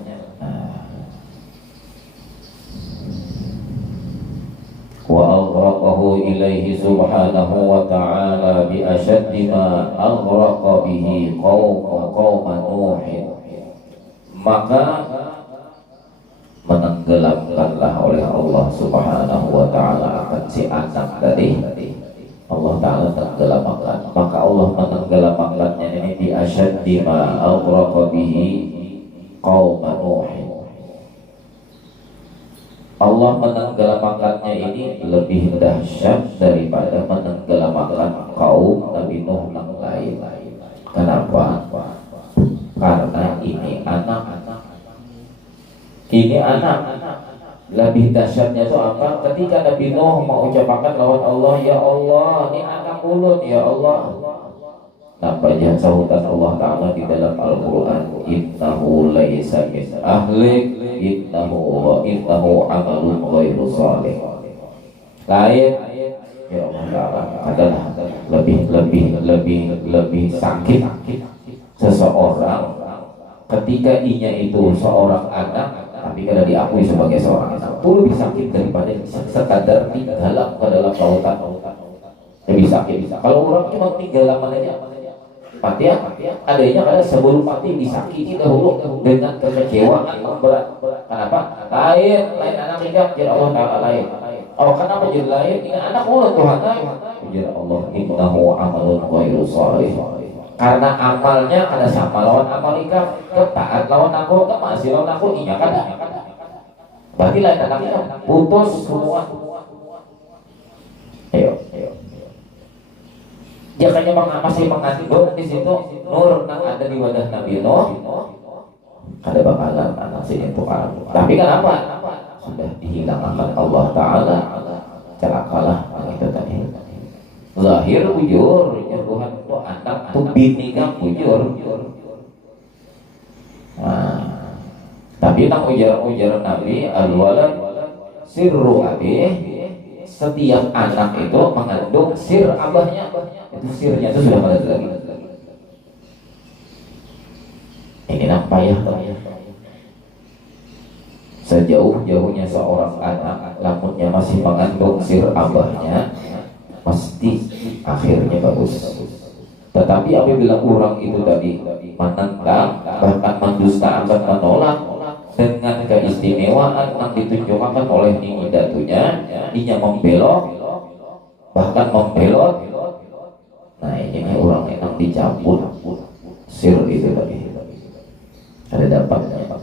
Wa aghraqahu ilaihi subhanahu wa ta'ala bi ashaddi ma aghraqa bihi qauma Nuh. Maka menenggelamkanlah oleh Allah subhanahu wa ta'ala akan si anak tadi. Allah ta'ala tenggelamkan. Maka Allah menenggelamkannya ini bi ashaddi ma aghraqa bihi qauma Nuh. Allah menenggelamkannya ini lebih dahsyat daripada menenggelamkan kaum Nabi Nuh yang lain. Kenapa? Karena ini anak. Lebih dahsyatnya itu apa? Ketika Nabi Nuh mau ucapkan lawan Allah, ya Allah, ini anak ulun ya Allah. Nampaknya sahutan Allah Ta'ala di dalam Al-Quran, innahu laysa min ahlik, innahu amalun ghairu salih. Lain, ya Allah Ta'ala adalah lebih sakit seseorang ketika inya itu seorang anak tapi karena diakui sebagai seorang anak itu lebih sakit daripada sekadar tenggelam ke dalam lautan. Lebih sakit. Kalau orang cuma tenggelam aja mati ya, adanya karena sebelum mati disakiti dahulu dengan kekecewaan yang berat. Kenapa? Lain anak hijab jadi Allah Ta'ala lain. Oh kenapa jadi lain? Ini anak Allah Tuhan jadi Allah innahu amalun ghairu salih. Karena amalnya ada sama lawan amal ikam, taat lawan aku, masih lawan aku, iya kan? Berarti lain anaknya putus semua. Ayo. Jangan masih mengandung di situ nur yang ada di wadah Nabi Nuh. Ada bakalan anak sini itu kan. Tapi kenapa? Sudah dihilangkan Allah Ta'ala. Celakalah itu tadi. Zahir bujur, ya Tuhan itu anak tuh bini kan bujur. Nah, tapi nang ujar Nabi al-walad sirru abih. Setiap anak itu mengandung sir abahnya. Itu sirnya itu sudah pada lagi. Ini nampak ya. Sejauh-jauhnya seorang anak, lamunnya masih mengandung sir abahnya, pasti akhirnya bagus. Tetapi apabila orang itu tadi menentang, bahkan mendustakan, menolak dengan keistimewaan yang ditunjukkan oleh ini datunya, dia membelok, bahkan membelot. Nah ini orang yang dicampur sir itu tadi. Ada dapatnya.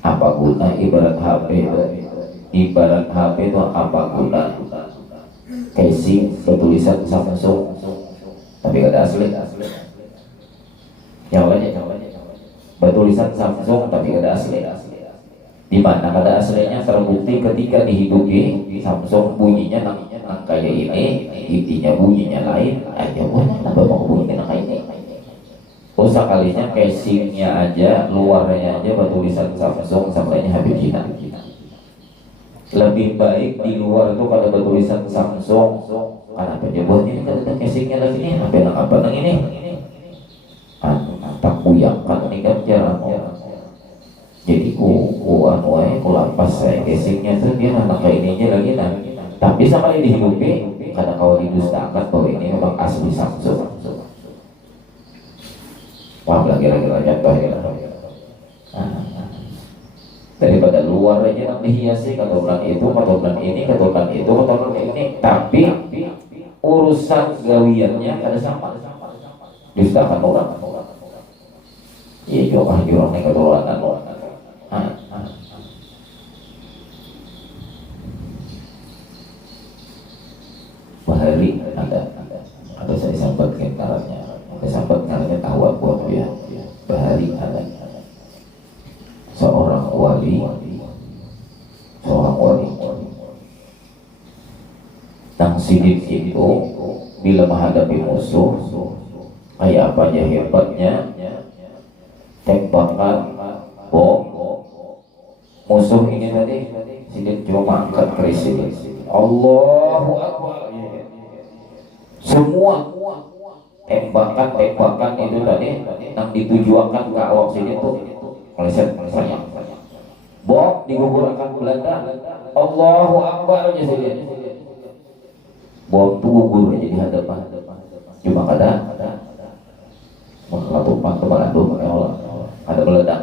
Apa guna ibarat HP? Ibarat HP itu apa guna? Casing bertulisan Samsung, tapi ada asli. Yang lainnya bertulisan Samsung tapi ada asli. Di mana ada aslinya terbukti ketika dihidupi Samsung bunyinya nang kayak ini, intinya bunyinya lain. Aja kenapa mau bunyinya kayak ini? Usah kalinya casingnya aja, luarnya aja bertulisan Samsung, samanya habis Cina. Lebih baik di luar itu kalau bertulisan Samsung, karena penyebut ini kan ada casingnya lagi nih, apa nang ini? Tak buyang kan ini kan jarang. Jadi ku lapas saya casingnya tuh dia anak kayak ini aja lagi nah. Tapi sama ini dihidupi, karena kalau didustakan bahwa ini memang asli Samsung. Wah lagi contoh ya. Daripada luar aja yang dihiasi keturunan itu, keturunan ini, keturunan itu, keturunan ini, tapi urusan gawiannya ada sama. Dustakan orang. Iya juga orang yang keturunan orang. Bahari ada saya sampai kentaranya, saya sampai kentaranya tahu aku ya. Bahari ada. Seorang wali yang sidik itu bila menghadapi musuh kayak apa aja hebatnya, tembakan bom musuh ini tadi sidik cuma angkat keris ini, Allahu Akbar, semua tembakan itu tadi yang ditujukan ke awak sidik itu keleset bom digugurkan Belanda, Allahu Akbar aja sih bom itu gugur aja di hadapan, cuma ada mengelapukan ke Bandung ada meledak.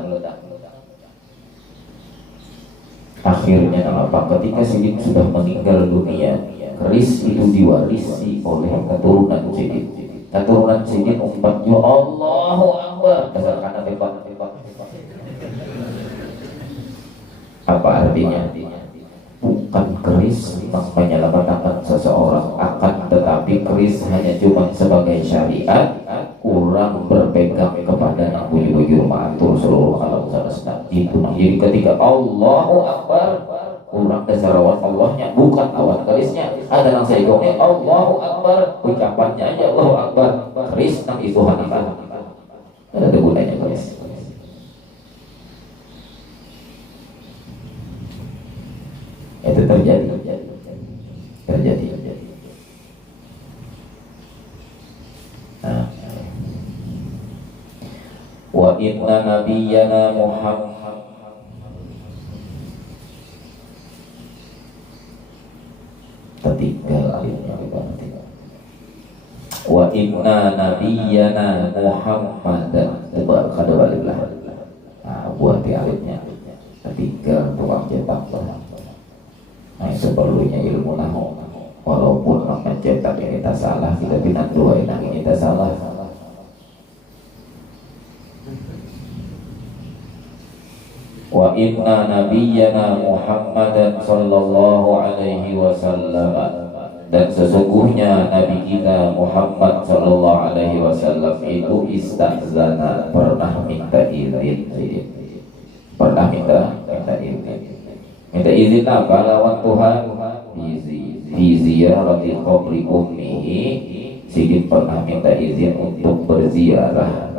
Akhirnya apa? Ketika Siddiq sudah meninggal dunia, keris itu diwarisi oleh keturunan Siddiq. Keturunan Siddiq umpatnya Allahu Akbar dasar kata tembak. Apa artinya? Bukan keris yang menyelamatkan seseorang, akan tetapi keris hanya cuma sebagai syariat, kurang berpegang kepada nak bujur maatur seluruh alam semesta. Itu jadi ketika Allahu Akbar, kurang dasarawan Allahnya, bukan lawan kerisnya. Ada yang saya gongnya Allahu Akbar, ucapannya aja Allahu Akbar, keris nang itu hanifah. Ada gunanya keris. Itu terjadi. Nah. Wa inna nabiyyana Muhammad ketinggal alifnya. Wa inna nabiyyana Muhammad coba kada baliklah. Nah, buat alifnya ketinggal tukang cetak. Nah, seperlunya ilmu nahu. Walaupun mencetak ini tak salah, kita pinang dua ini tak salah. Wa inna nabiyyana Muhammadan sallallahu alaihi wasallam, dan sesungguhnya nabi kita Muhammad sallallahu alaihi wasallam itu istazana, pernah minta izin. Pernah minta izin. Minta izin apa lawan Tuhan? Di ziyarati qabri ummihi, Sidin pernah minta izin untuk berziarah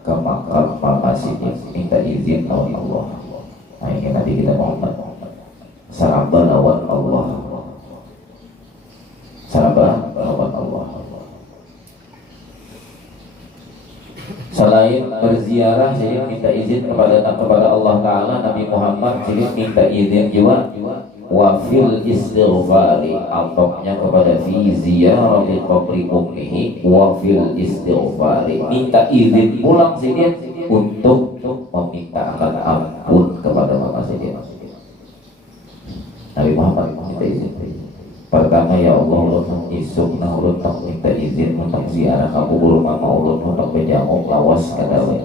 ke makam mama Sidin, minta izin lawan Allah. Nah ini Nabi kita Muhammad saraba lawan Allah, saraba lawan Allah. Selain berziarah, Sidin minta izin kepada Allah Ta'ala. Nabi Muhammad Sidin minta izin juga wafil istighfari, atoknya kepada fi ziyarati qabri ummihi wafil istighfari, minta izin pulang Sidin untuk memintakan ampun kepada mama Sidin. Nabi Muhammad minta izin. Pertama, ya Allah, ulun isuk na ulun tak minta izin untuk ziarah ka kubur mama ulun, untuk bejangok lawas kadawe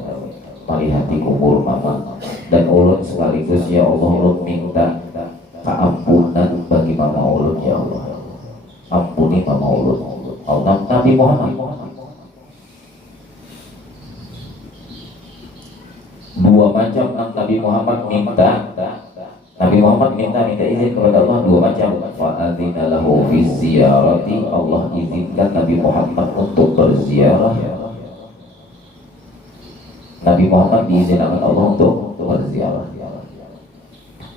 melihat di kubur mama, dan ulun sekaligus ya Allah ulun minta keampunan bagi mama ulun, ya Allah ampuni mama ulun. Allah Nabi Muhammad dua macam Nabi Muhammad minta. Nabi Muhammad minta izin kepada Allah dua macam. Fa'adzina lahu fi ziyarati, Allah izinkan Nabi Muhammad untuk berziarah. Nabi Muhammad diizinkan Allah untuk berziarah.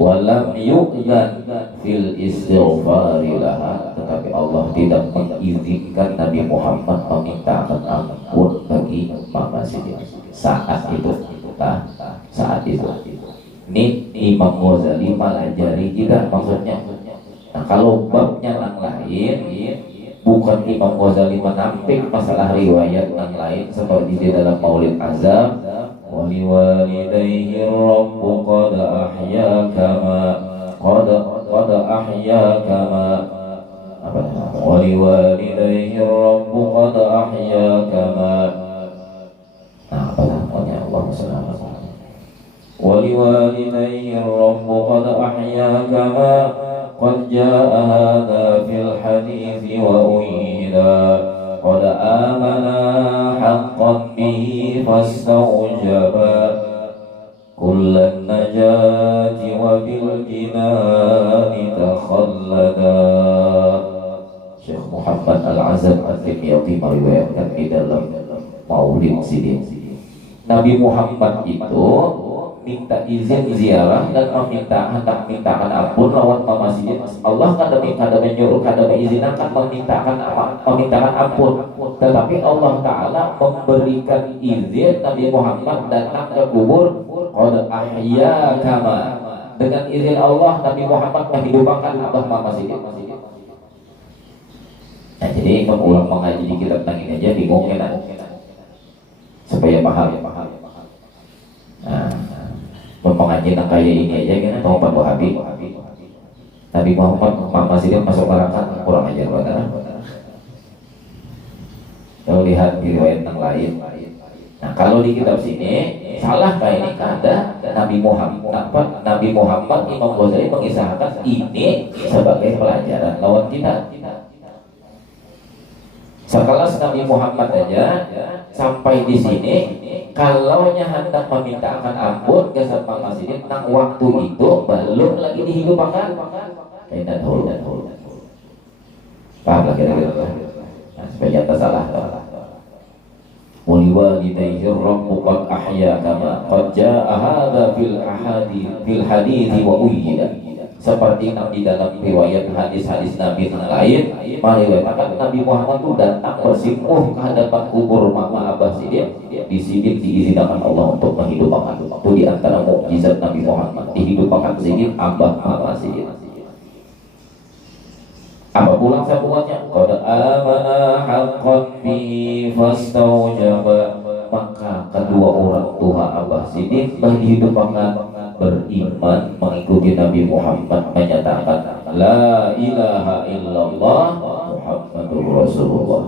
Walam yu'zan fil istighfari laha, tetapi Allah tidak mengizinkan Nabi Muhammad memintakan ampun bagi mama Sidin saat itu. Saat itu. Ini Imam Ghazali melajari kita maksudnya. Nah kalau babnya yang lain, bukan Imam Ghazali menampik masalah riwayat yang lain seperti di dalam Maulid Azam, wali walidayhi rabbu qad ahya kama apa wali walidayhi rabbu qad ahya kama. Nah apa namanya Allahumma shalli ala Muhammad. ولوالديه الرب قد أحيا كما قد جاء هذا في الحديث وأيدا قد آمنا حقا به فاستوجبا كل النجاة وبالجنان تخلدا. Syekh Muhammad Al-Azam Al-Dimyati meriwayatkan di dalam Maulid Sidin, Nabi Muhammad itu minta izin ziarah dan mintakan ampun lawan mama Sidin. Allah kada menyuruh, kada mengizinkan memintakan ampun, tetapi Allah Ta'ala memberikan izin Nabi Muhammad datang ke kubur qad ahya kama, dengan izin Allah Nabi Muhammad menghidupkan abah mama Sidin. Nah jadi mengulang mengaji di kitab ini aja bingung ya, supaya paham. Nah pengajian yang kayak ini aja kan tahu Pak Wahabi. Nabi Muhammad mama Sidin masuk neraka, kurang ajar banget. Kalau lihat di riwayat yang lain. Nah kalau di kitab sini salah kayak ini ada Nabi Muhammad Imam Ghazali mengisahkan ini sebagai pelajaran lawan kita. Sekelas Nabi Muhammad aja sampai di sini, kalau hendak memintakan ampun ke sama masjid, nang waktu itu belum lagi dihidupkan. Tidak tahu. Paham lagi. Nah, supaya tak salah. Waliwalidayhi rabbu qad ahya kama qad jaa hadza fil hadits wa uyyida. Seperti di dalam riwayat hadis-hadis Nabi yang lain meriwayatkan Nabi Muhammad itu datang bersimpuh ke hadapan kubur Mama Abah Siddiq. Di sini diizinkan Allah untuk menghidupkan. Itu di antara mukjizat Nabi Muhammad, dihidupkan Siddiq Abah Mama Siddiq. Apa pulang sambungannya? Qad amana haqqan bihi fastaujaba. Maka kedua orang tua Abah Siddiq dihidupkan, beriman mengikuti Nabi Muhammad, menyatakan la ilaha illallah Muhammadur Rasulullah.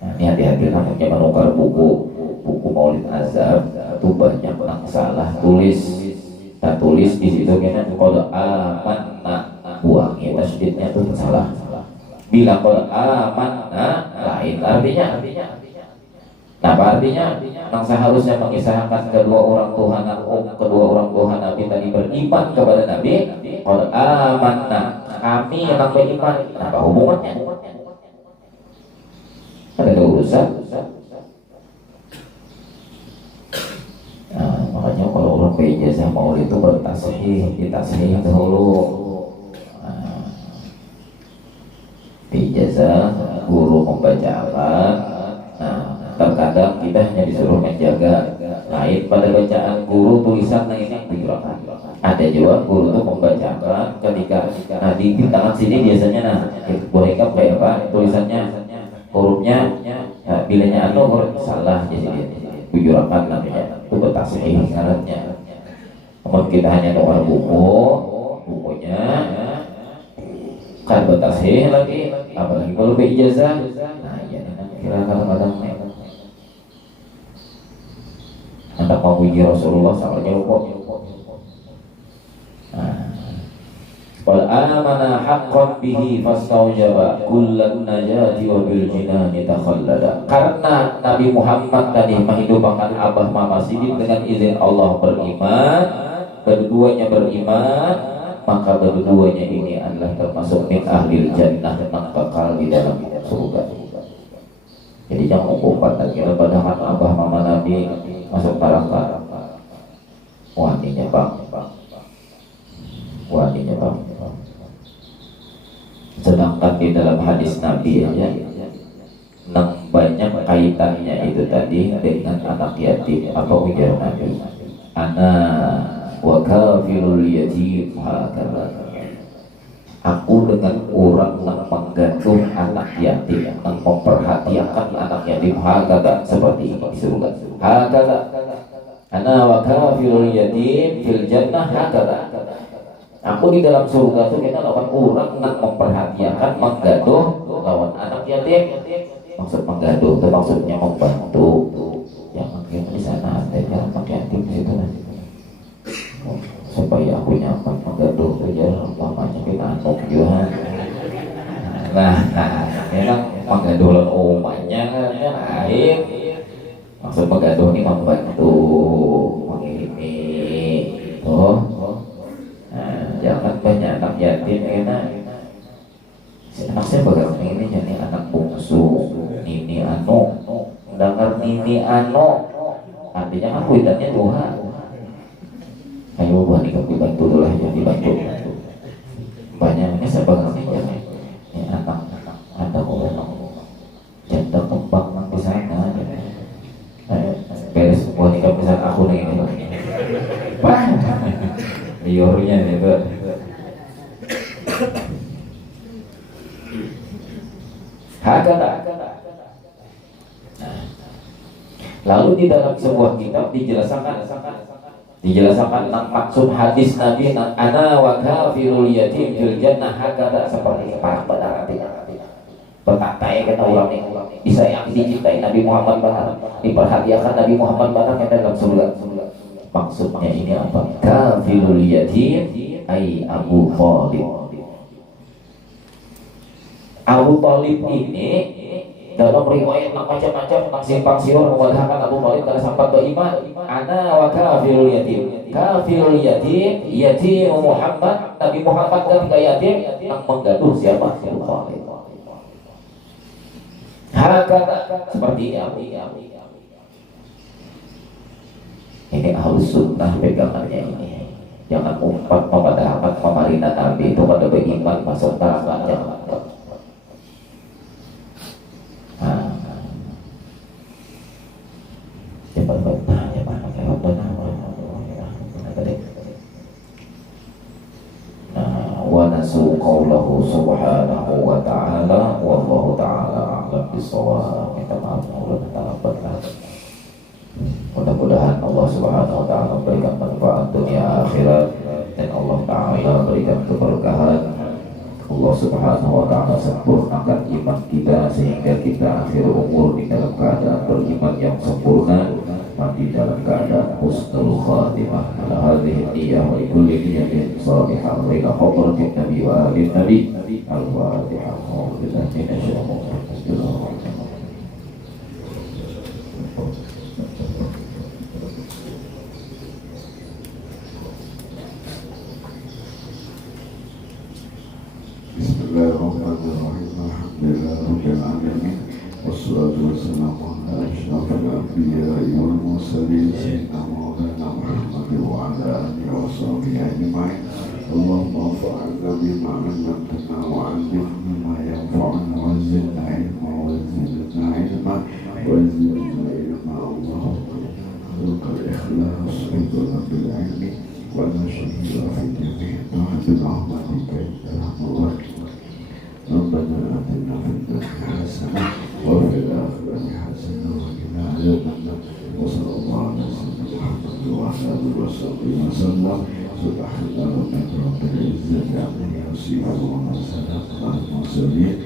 Nah, ini hati-hati namanya menukar buku Maulid Azhar itu banyak yang salah tulis. Tak tulis di situ kena qad amanna, buangnya tasydidnya itu salah. Bila qad amanna lain artinya. Nah, artinya yang seharusnya mengisahkan kedua orang Tuhan Nabi tadi beriman kepada Nabi, qad amanna, kami yang beriman. Apa hubungannya? Ada urusan. Nah, makanya kalau orang ijazah maulid itu ditashih dahulu. Nah, ijazah guru membacakan. Nah, terkadang kita hanya disuruh menjaga, lain pada bacaan guru tulisan lainnya digunakan. Ada juga guru itu membacakan ketika di tangan sini biasanya boleh kayak apa tulisannya, hurufnya bilanya huruf salah jadi bujurakan namanya, itu bertasih syaratnya. Namun kita hanya nomor bukunya kan bertasih lagi, apalagi kalau berijazah. Nah iya, kira kadang-kadang hendak memuji Rasulullah sampai lupa. Wal amana haqqan bihi fastaujaba kullan najati wa bil jinani takhallada. Karena Nabi Muhammad tadi menghidupkan Abah Mama Siddiq dengan izin Allah beriman, keduanya beriman, maka keduanya ini adalah termasuk min ahlil jannah, yang kekal di dalam surga. Jadi jangan umpat lagi padahal Abah Mama Nabi masuk neraka. Waninya bang. Sedangkan di dalam hadis Nabi aja banyak kaitannya itu tadi dengan anak yatim. Apa ujar Nabi? Ana wa kafirul yatim hakadha. Aku dengan orang yang menggantung anak yatim, yang memperhatikan anak yatim hakadha, seperti ini di surga. Hakadha. Ana wa kafirul yatim fil jannah hakadha. Aku di dalam surga itu kita lawan orang yang memperhatikan, menggaduh lawan anak yatim. Maksud menggaduh itu maksudnya membantu. Jangan kita di sana ada anak yatim di situ nanti. Supaya aku nyaman menggaduh saja, umpamanya kita anak juga. Nah, memang menggaduh lawan umumnya kan lain. Maksud menggaduh ini membantu, mengirimi. Jangan banyak anak yatim enak. Anak saya bagaimana ini jadi anak bungsu, nini ano, dengar nini ano, artinya kan kuidannya Tuhan. Ayo buat dibantu dulu lah, jadi dibantu. Banyaknya saya bagaimana ini anak ada orang janda kembang di sana. Beres buat nikah besar aku nih ini. Biornya itu. Hakata. Lalu di dalam sebuah kitab dijelaskan tentang maksud hadis Nabi ana wa kafirul yatim fil jannah hakata, seperti para artinya. Berkatai kata orang ini disayang dicintai Nabi Muhammad banget, diperhatikan Nabi Muhammad banget dalam surga. Maksudnya ini apa? Kafirul yatim ai Abu Thalib. Abu Thalib ini dalam riwayat macam-macam tentang simpang siur mewadahakan Abu Thalib karena sampai beriman ana wa kafirul yatim yatim Muhammad, Nabi Muhammad ketika yatim yang menggaduh siapa? Abu Thalib. Hakata seperti ini ini ahlus sunnah pegangannya ini. Jangan umpat memadahkan pemerintah Nabi itu pada beriman masuk neraka, jangan. Wa nasu qawlahu subhanahu wa ta'ala wallahu ta'ala a'lam bissawab. Minta maaf Allah terlambat. Mudah-mudahan Allah subhanahu wa ta'ala memberikan manfaat dunia akhirat dan Allah ta'ala berikan keberkahan. Allah subhanahu wa ta'ala sempurnakan iman kita sehingga kita akhir umur di dalam keadaan beriman yang sempurna, mati dalam keadaan husnul khatimah. Ala hadhihi niyyah wa kulli niyyatin salihah wa ila hadratin nabi wa alin nabi. Al-Fatihah. A'udzu billahi minasyaitonir rajim. Bismillahirrahmanirrahim. Alhamdulillahirabbil alamin. Wassalatu wassalamu ala asyrafil anbiya'i wal mursalin sayyidina maulana Muhammad wa ala alihi wa sahbihi ajma'in. Allahumma fa'alna bima 'allamtana wa 'allimna ma yanfa'una wa zidna 'ilma wa zidna 'ilma wa zidna 'ilma. Allahumma rizqal ikhlas bil 'ilmi wa nashhadu fi jami'i ta'atil rahmatika ya Allah. ربنا آتنا في الدنيا حسنة وفي الآخرة حسنة وقنا عذاب النار. وصلى الله على سيدنا محمد وعلى آله وصحبه وسلم. سبحان ربك رب العزة عما يصفون وسلام على المرسلين.